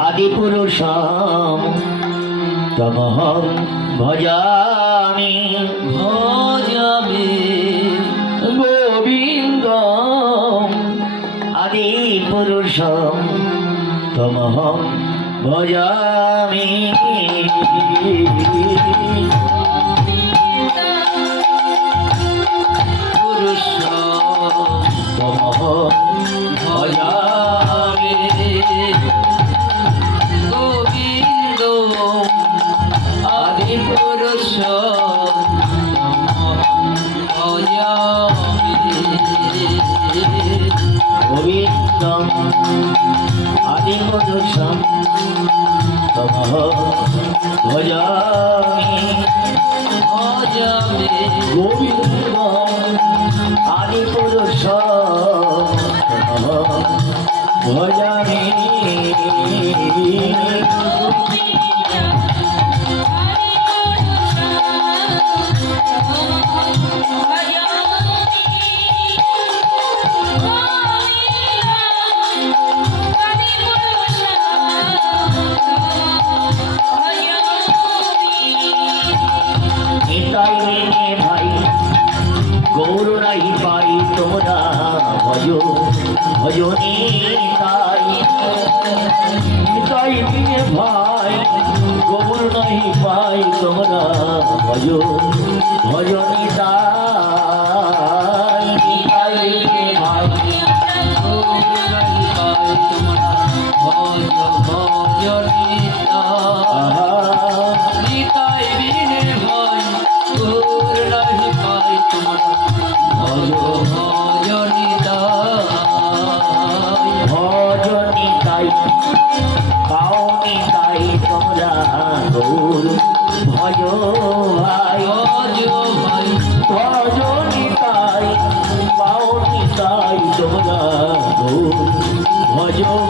আদি পুরুষম তমহম ভজামি। ভজামি। গোবিন্দম। আদি পুরুষম তমহম ভজামি। গোবিন্দম আদি মধুসম তম ভজামি ভজামি গোবিন্দম আদি পুরুষম তম ভজামি তাই নে ভাই গৌরাই পাই তোরা ভজ ভজনে তাই। তাই নে ভাই, গৌর নাই পাই তোরা ভজ amor, pode.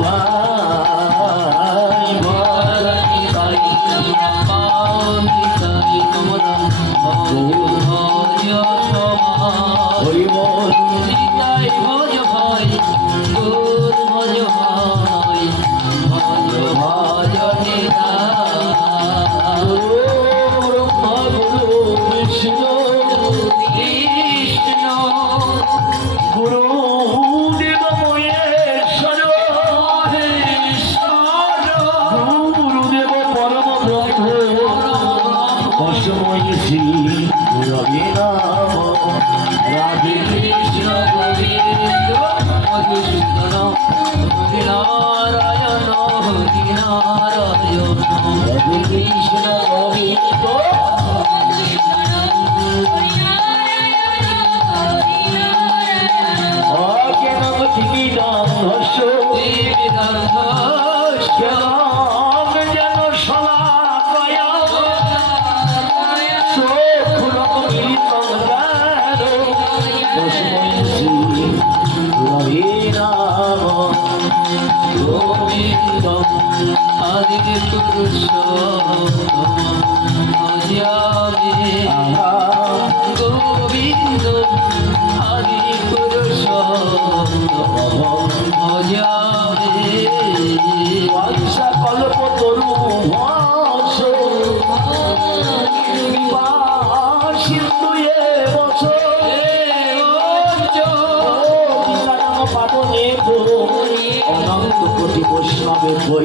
কৃষ্ণ गोविन्दम् आदिपुरुषयामि गोविन्दम् आदि বই।